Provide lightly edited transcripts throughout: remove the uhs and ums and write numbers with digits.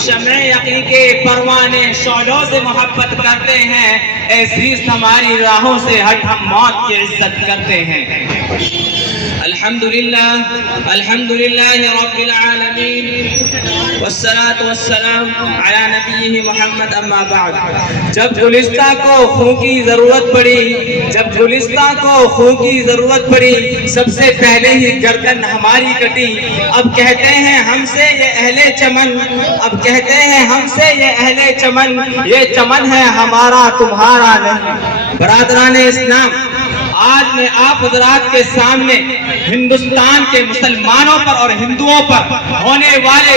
شمع یقین کے پروانے شعلوں سے محبت کرتے ہیں، اے زیست ہماری راہوں سے ہٹ ہم موت کی عزت کرتے ہیں۔ الحمدللہ رب العالمین والصلاة والسلام علی نبیہ محمد، اما بعد۔ جب گلستہ کو خون کی ضرورت پڑی سب سے پہلے ہی گردن ہماری کٹی۔ اب کہتے ہیں ہم سے یہ اہل چمن، یہ چمن ہے ہمارا تمہارا نہیں۔ برادران اسلام، آج میں آپ حضرات کے سامنے ہندوستان کے مسلمانوں پر اور ہندوؤں پر ہونے والے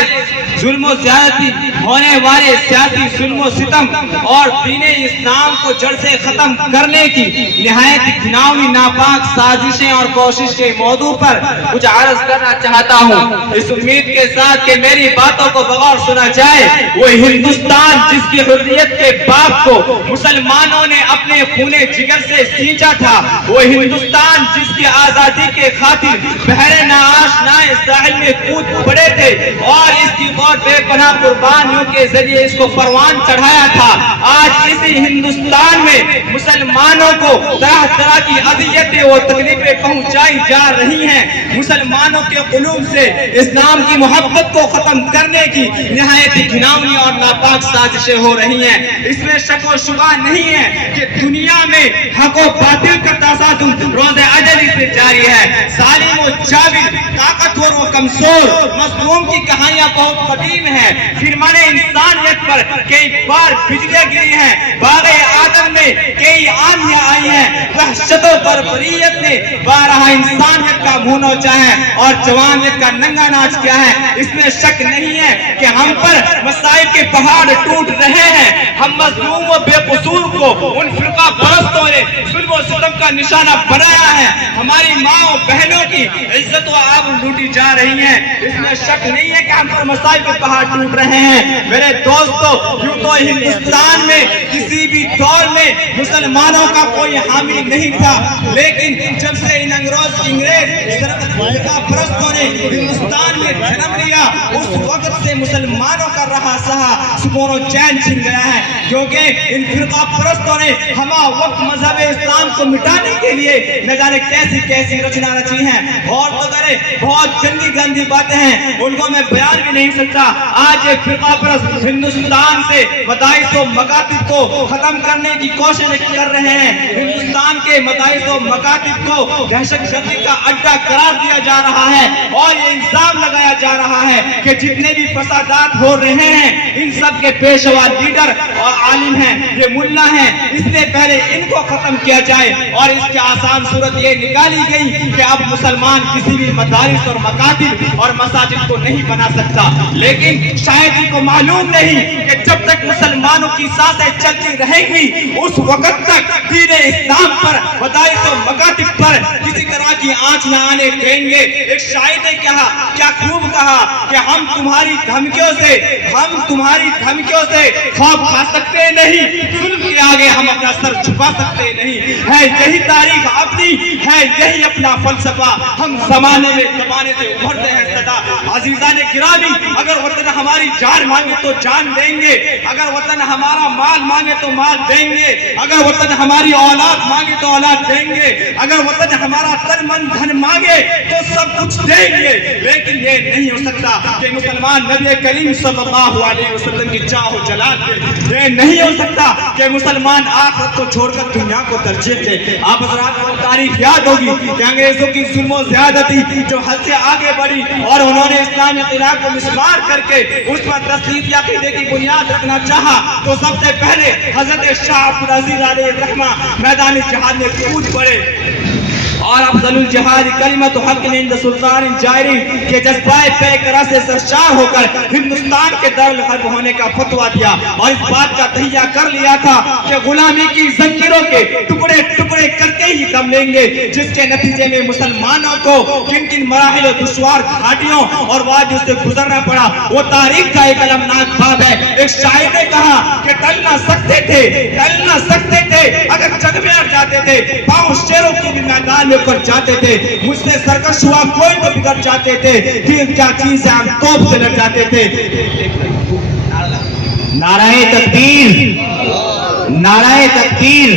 ظلم و زیادتی، ہونے والے سیاسی ظلم و ستم اور دین اسلام کو جڑ سے ختم کرنے کی نہایت گھناؤنی ناپاک سازشیں اور کوشش کے موضوع پر کچھ عرض کرنا چاہتا ہوں، اس امید کے ساتھ کہ میری باتوں کو بغور سنا جائے۔ وہ ہندوستان جس کی حریت کے باپ کو مسلمانوں نے اپنے خون جگر سے سینچا تھا، وہ ہندوستان جس کی آزادی کے خاطر بحر ناآشنائے ساحل میں کود پڑے تھے اور اس کی اور بے پناہ قربانیوں کے ذریعے اس کو پروان چڑھایا تھا، آج اسی ہندوستان میں مسلمانوں کو طرح طرح کی اذیتیں اور تکلیفیں پہنچائی جا رہی ہیں۔ مسلمانوں کے قلوب سے اسلام کی محبت کو ختم کرنے کی نہایت گھناؤنی اور ناپاک سازشیں ہو رہی ہیں۔ اس میں شک و شبہ نہیں ہے کہ دنیا میں حق و باطل کا تصادم روز اجل سے جاری ہے۔ ظالم و جابر، طاقتور و کمزور، مظلوم کی کہانیاں بہت قدیم ہے۔ فرمان انسانیت پر کئی بار بجلیاں گری ہیں، باغ آدم میں کئی آندیاں آئی ہیں، وحشت و بربریت نے بارہا انسانیت کا منہ نوچا ہے اور جوانیت کا ننگا ناچ کیا ہے۔ اس میں شک نہیں ہے کہ ہم پر مسائل کے پہاڑ ٹوٹ رہے ہیں۔ ہم مظلوم و بے قصور کو ان فرقہ پرستوں نے ظلم و ستم کا نشانہ بنایا ہے۔ ہماری ماں و بہنوں کی عزت و آبرو لوٹی جا رہی ہے۔ اس میں شک نہیں ہے کہ ہم پر مسائل کے پہاڑ ٹوٹ رہے ہیں۔ میرے دوستو، یوں تو ہندوستان میں کسی بھی دور میں مسلمانوں کا کوئی حامی نہیں تھا، لیکن جب سے ان انگریز فرقہ پرستوں نے ہندوستان میں جنم لیا، اس وقت سے مسلمانوں کا رہا سہا سکون و چین چھن گیا ہے، کیونکہ ان فرقہ پرستوں نے ہما وقت مذہب اسلام کو مٹانے کے لیے نہ جانے کیسی کیسی رچنا رچی ہیں اور تو کرے بہت گندی گندی باتیں ہیں، ان کو میں بیان بھی نہیں سکتا۔ آج یہ فرقہ پرست ہندوستان سے مدارس و مکاتب کو ختم کرنے کی کوشش کر رہے ہیں۔ ہندوستان کے مدارس و مکاتب کو دہشت گردی کا اڈا قرار دیا جا رہا ہے اور یہ الزام لگایا جا رہا ہے کہ جتنے بھی فسادات ہو رہے ہیں ان سب کے پیشوا لیڈر اور عالم ہیں، یہ ملا ہیں، اس سے پہلے ان کو ختم کیا جائے۔ اور اس کی آسان صورت یہ نکالی گئی کہ اب مسلمان کسی بھی مدارس اور مکاتب اور مساجد کو نہیں بنا سکتا، لیکن شاید ان کو معلوم نہیں کہ جب تک مسلمانوں کی سانسیں چلتی رہیں گی اس وقت تک دین اسلام پر مدارس و مکاتب پر کسی طرح کی آنچ نہ آنے دیں گے۔ ایک شاعر نے کہا، کیا خوب کہا کہ ہم تمہاری دھمکیوں سے خوف کھا سکتے نہیں، ظلم کے آگے ہم اپنا سر چھپا سکتے نہیں، ہے یہی تاریخ اپنی، ہے یہی اپنا فلسفہ، ہم زمانے میں زمانے سے ابھرتے ہیں سدا۔ عزیزان گرامی، اگر وطن ہماری جان مانگے تو جان دیں گے، اگر وطن ہمارا مال مانگے تو مال دیں گے، اگر وطن ہماری اولاد مانگے تو اولاد دیں گے، اگر وطن ہمارا تن من دھن مانگے تو سب کچھ دیں گے، لیکن یہ نہیں ہو سکتا کہ مسلمان نبی کریم صلی اللہ علیہ وسلم کی چاہ و جلال دے، یہ نہیں ہو سکتا کہ مسلمان آخرت کو چھوڑ کر دنیا کو ترجیح دے۔ آپ حضرات کو تاریخ یاد ہوگی کہ انگریزوں کی ظلم و زیادتی جو حد سے آگے بڑھی اور انہوں نے اسلامی اقتدار کو مسمار کر کے اس پر تسلیم عقیدے کی بنیاد رکھنا چاہا تو سب سے پہلے حضرت شاہ عبدالعزیز علیہ الرحمہ میدان جہاد میں کود پڑے اور افضل الجہاد کلمۃ حق عند سلطان جائر کے جذبہ پیکرہ سے سرشار ہو کر ہندوستان کے دارالحرب ہونے کا فتویٰ دیا اور اس بات کا تہیہ کر لیا تھا کہ غلامی کی زنجیروں کے ٹکڑے ٹکڑے کر کے ہی دم لیں گے، جس کے نتیجے میں مسلمانوں کو کن کن مراحل و دشوار گھاٹیوں اور وادیوں سے گزرنا پڑا وہ تاریخ کا ایک المناک باب ہے۔ ایک شاعر نے کہا کہ ٹل نہ سکتے تھے اگر جنگ میں اڑ جاتے تھے، پاؤں شیروں کی بھی میدان میں کر جاتے تھے، مجھ سے سرکش ہوا کوئی تو بگڑ جاتے تھے، دین کیا چیز ہے ہم توپ سے لڑ جاتے تھے۔ نعرہ تکبیر، نعرہ تکبیر،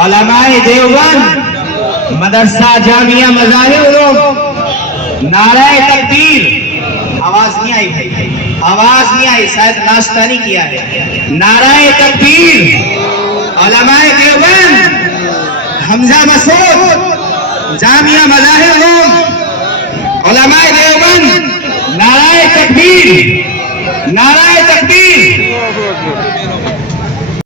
علماء دیوبند، مدرسہ جامعہ مظاہر علوم، نعرہ تکبیر۔ آواز نہیں آئی بھائی، آواز نہیں آئی، شاید ناشتہ نہیں کیا ہے۔ نعرہ تکبیر، علماء دیوبند، حمزہ مسعود، جامعہ مظاہر علوم، علماء دیوبند، نعرہ تکبیر، نعرہ تکبیر۔